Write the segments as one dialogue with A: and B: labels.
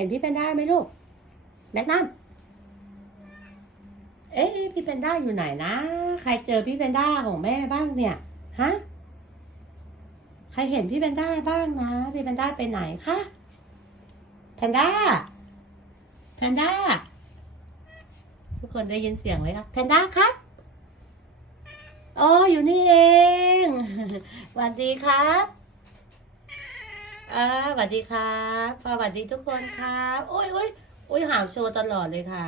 A: ห็นพี่แพนด้าไหมลูกแม็กนัมเอ๊ะพี่แพนด้าอยู่ไหนนะ ใครเจอพี่แพนด้าของแม่บ้างเนี่ย ฮะ ใครเห็นพี่แพนด้าบ้างนะ พี่แพนด้าไปไหนคะแพนด้า แพนด้า ทุกคนได้ยินเสียงไหมคะแพนด้าครับโอ้อยู่นี่เองสวัสดีครับ อ่าสวัสดีครับสวัสดีทุกคนครับโอ้ยโอ้ยโอ้ยหาวโชว์ตลอดเลยค่ะ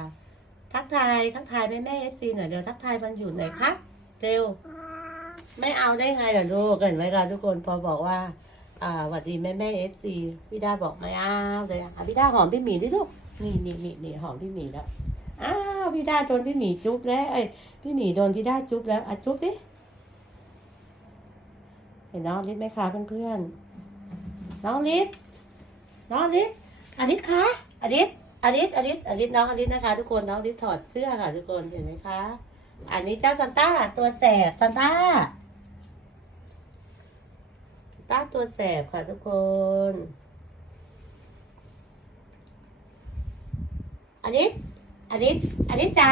A: ทักทาย ทักทายแม่แม่เอฟซีหน่อยเร็วทักทายวันหยุดหน่อยครับ เร็ว ไม่เอาได้ไงล่ะลูกเห็นไหมล่ะทุกคนพอบอกว่า อ่าสวัสดีแม่แม่เอฟซีพี่ดาบอกไม่เอาเลยอะพี่ดาหอมพี่หมีดิลูกนี่นี่นี่นี่หอมพี่หมีแล้วอ้าวพี่ดาโดนพี่หมีจุ๊บแล้วเอ้ยพี่หมีโดนพี่ดาจุ๊บแล้วอะจุ๊บดิเห็นน้องลิศไหมคะเพื่อนๆ น้องลิศน้องลิศอลิศคะอลิศอลิศอลิศอลิศน้องอลิศนะคะ ทุกคนน้องอลิศถอดเสื้อค่ะ ทุกคนเห็นไหมคะ อันนี้เจ้าซันต้าตัวแสบซันต้าต้าตัวแสบค่ะทุกคนอันนี้อันนี้อันนี้จ๋า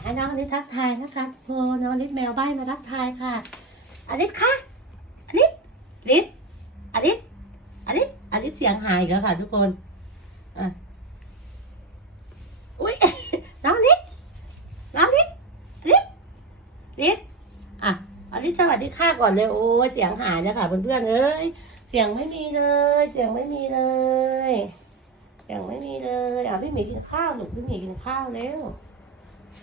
A: ให้น้องอันนี้ทักทายนะคะทุกคนน้องอันนี้แมวใบ้มาทักทายค่ะอันนี้ค่ะอันนี้ลิศ อันนี้อันนี้อันนี้เสียงหายอีกันค่ะ ทุกคนอะอุ้ยน้องลิศน้องลิศลิศลิศอะอลิซสวัสดีค่ะก่อนเลยโอ้เสียงหายแล้วค่ะเพื่อนๆเอ้ยเสียงไม่มีเลย เสียงไม่มีเลยเสียงไม่มีเลยอะพี่หมีกินข้าวลูกพี่หมีกินข้าวเร็ว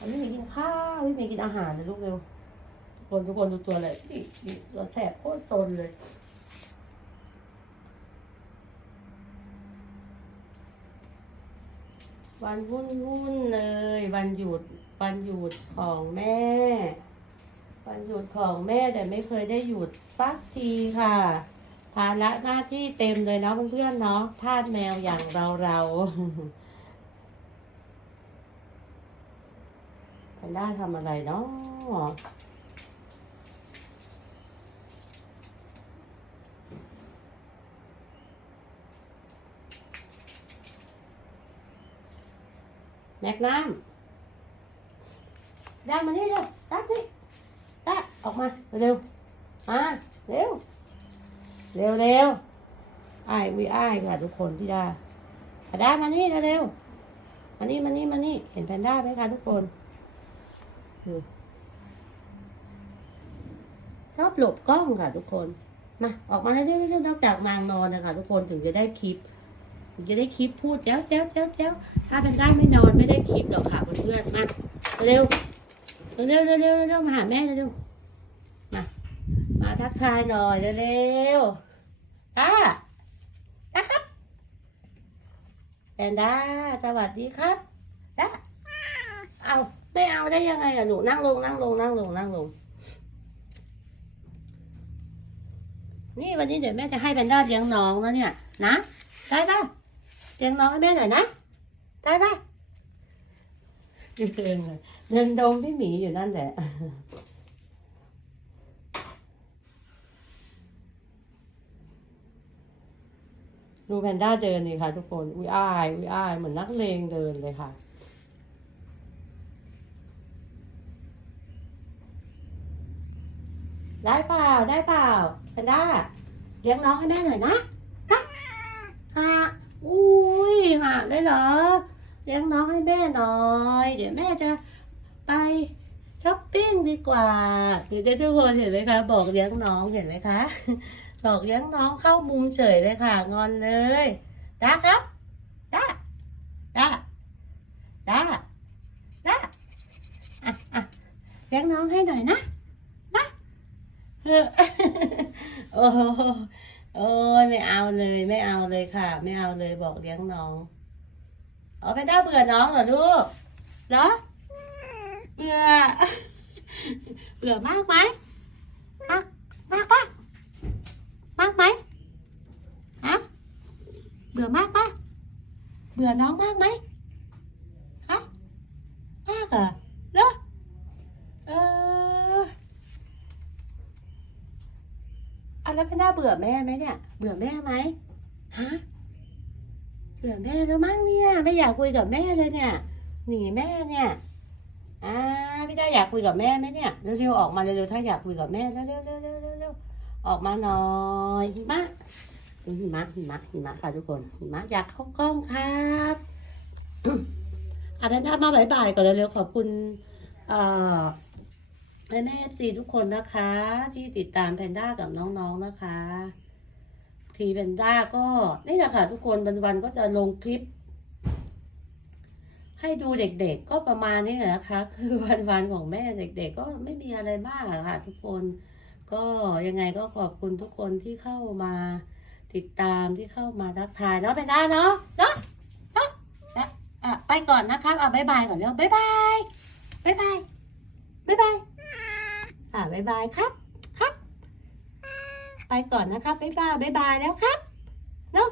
A: พี่หมีกินข้าวพี่หมีกินอาหารเลยลูกเร็วทุกคนทุกคนดูตัวเลยพี่ตัวแสบโคตรซนเลย วันวุ่นวุ่นเลย วันหยุดวันหยุดของแม่ วันหยุดของแม่แต่ไม่เคยได้หยุดสักทีค่ะภาระหน้าที่เต็มเลยเนาะเพื่อนๆเนาะทาสแมวอย่างเราเราแพนด้าทำอะไรเนาะ แมกนัมได้มานี่เร็วได้นี่ด้ออกมาเร็วมาเร็ว เร็วเร็วไอ้ายวิอ้ายค่ะทุกคนพี่ดาพนด้ามานี่เร็วมานี่มานี่มานี่เห็นแพนด้าไหมคะทุกคนชอบหลบกล้องค่ะทุกคนมาออกมาให้ได้เรื่องนอกจากนางนอนนะคะทุกคนถึงจะได้คลิป ถึงจะได้คลิปพูดแจ้วแจ้วแจ้วแจ้วถ้าแพนได้ไม่นอนไม่ได้คลิปหรอกค่ะเพื่อนๆมาเร็วเร็วเร็วเร็วเร็วมาหาแม่เร็วมามาทักทายหน่อยเร็วตาตาครับแอนด้าสวัสดีครับตาเอาไม่เอาได้ยังไงอะหนูนั่งลงนั่งลงนั่งลงนั่งลงนี่วันนี้เดี๋ยวแม่จะให้แพนด้าเลี้ยงน้องแล้วเนี่ย นะได้ปะ เลี้ยงน้องให้แม่หน่อยนะ ได้ปะเดินเลยเดินดงพี่หมีอยู่นั่นแหละดูแพนด้าเดินนี่ค่ะทุกคน อุ้ยอ้ายอุ้ยอ้ายเหมือนนักเลงเดินเลยค่ะ ได้เปล่า ได้เปล่าแพนด้าเลี้ยงน้องให้แม่หน่อยนะนะฮะ อุ้ยหะได้เหรอ เลี้ยงน้องให้แม่หน่อย เดี๋ยวแม่จะไปช้อปปิ้งดีกว่าเดี๋ยวทุกคนเห็นไหมคะ บอกเลี้ยงน้องเห็นไหมคะบอกเลี้ยงน้องเข้ามุมเฉยเลยค่ะ งอนเลยด้าครับด้าด้าด้าด้าอะอะเลี้ยงน้องให้หน่อยนะนะเออโอ้ โอ้ยไม่เอาเลยไม่เอาเลยค่ะ ไม่เอาเลยบอกเลี้ยงน้องอ๋อแพนด้าเบื่อน้องเหรอลูกเหรอเบื่อเบื่อมากไหมมากมากปะมากไหมฮะเบื่อมากปะเบื่อน้องมากไหมฮะ มากเหรอเหรอเอออะแล้วแพนด้าเบื่อแม่ไหมเนี่ย เบื่อแม่ไหมฮะเบื่อแม่แล้วมั้งเนี่ย ไม่อยากคุยกับแม่เลยเนี่ย หนีแม่เนี่ยอ่าพี่ได้อยากคุยกับแม่ไหมเนี่ยเร็วๆออกมาเร็วๆถ้าอยากคุยกับแม่เร็วๆเร็วๆเร็วๆออกมาหน่อยหิมะหิมะหิมะหิมะค่ะทุกคนหิมะอยากเข้ากล้องครับอาจารย์ท่ามาบ่ายบ่ายๆก่อนเร็วๆขอบคุณ เอ่อ แม่แม่เอฟซีทุกคนนะคะ ที่ติดตามแพนด้ากับน้องๆนะคะ ทีแพนด้าก็นี่แหละค่ะทุกคนวันๆก็จะลงคลิป ให้ดูเด็กๆก็ประมาณนี้แหละนะคะ คือวันๆของแม่เด็ก ๆ ก็ไม่มีอะไรมากค่ะ ทุกคนก็ยังไงก็ขอบคุณทุกคนที่เข้ามาติดตามที่เข้ามาทักทายเนาะแพนด้าเนาะเนาะเนาะอะอะไปก่อนนะครับอะบ๊ายบายก่อนเร็วบ๊ายบายบ๊ายบายบ๊ายบาย อะบ๊ายบายครับครับ ไปก่อนนะครับบ๊ายบายบ๊ายบายแล้วครับเนาะ